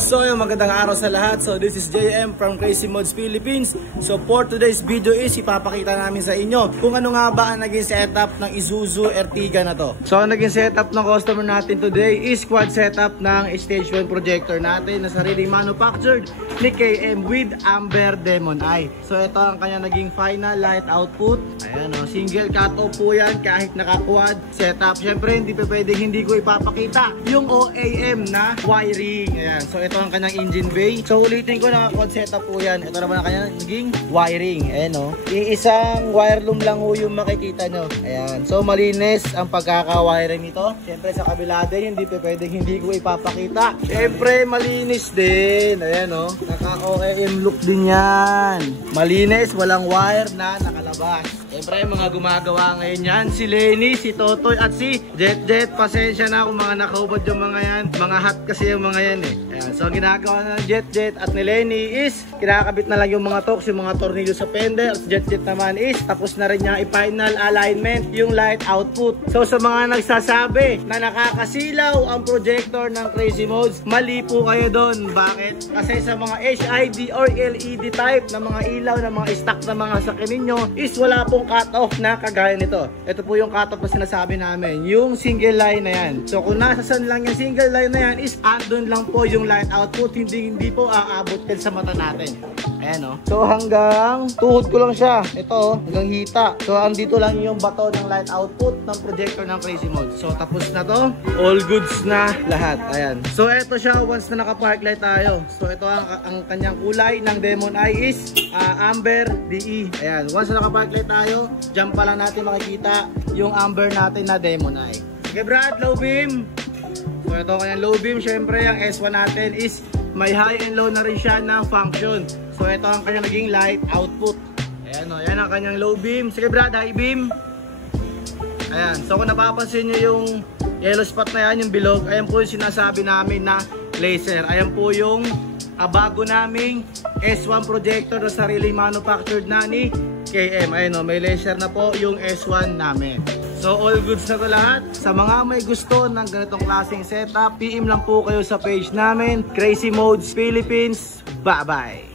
So yung magandang araw sa lahat. So this is JM from Crazy Mods Philippines. So for today's video is ipapakita namin sa inyo kung ano nga ba ang naging setup ng Isuzu Ertiga na to. So ang naging setup ng customer natin today is quad setup ng stage 1 projector natin na sariling manufactured ni KM with Amber Demon Eye. So ito ang kanya naging final light output. Ayan o, single cut-off po yan kahit naka-quad setup. Siyempre hindi pa pwede hindi ko ipapakita yung OAM na wiring. Ayan, so ito ang kanyang engine bay. So ulitin ko na quad setup po yan. Ito naman ang kanyang naging wiring. Ayan o, iisang wire loom lang ho yung makikita nyo. Ayan, so malinis ang pagkaka-wiring nito. Siyempre sa kabila din hindi pa pwede hindi ko ipapakita. Siyempre malinis din. Ayan o, naka-OAM look din yan. Malinis, walang wire na nakalabas. Siyempre mga gumagawa ngayon yan, si Lenny, si Totoy at si Jet. Pasensya na kung mga nakaubad yung mga yan. Mga hot kasi yung mga yan eh. Ayan, so ang ginagawa na ng Jet at ni Lenny is kinakabit na lang yung mga torques, yung mga tornilyo sa fender. At Jet naman is tapos na rin niya i-final alignment yung light output. So sa mga nagsasabi na nakakasilaw ang projector ng Crazy Mods, mali po kayo doon. Bakit? Kasi sa mga HID or LED type na mga ilaw na mga stock na mga sakyan ninyo is wala pong cut-off na kagaya nito. Ito po yung cut-off na sinasabi namin, yung single line na yan. So kung nasa lang yung single line na yan is andun lang po yung light output, hindi po aabot din sa mata natin. Ayan o. So hanggang tuhod ko lang siya. Ito hanggang hita. So andito lang yung bato ng light output ng projector ng Crazy Mods. So tapos na to. All goods na lahat. Ayan. So ito siya once na naka-park light tayo. So ito ang kanyang kulay ng Demon Eye is Amber DE. Ayan. Once na naka-park light tayo, dyan pa lang natin makikita yung Amber natin na Demon Eye. Okay Brad, low beam. So ito kanyang low beam. Syempre yung S1 natin is may high and low na rin siya na function. So ito ang kanyang naging light output. Ayan o, yan ang kanyang low beam. Sige Brad, high beam. Ayan, so kung napapansin nyo yung yellow spot na yan, yung bilog, ayan po yung sinasabi namin na laser. Ayan po yung bago naming S1 projector na sarili manufactured na ni KM. Ayan o, may laser na po yung S1 namin. So all goods na to lahat. Sa mga may gusto ng ganitong klaseng setup, PM lang po kayo sa page namin, Crazy Mods Philippines. Bye bye!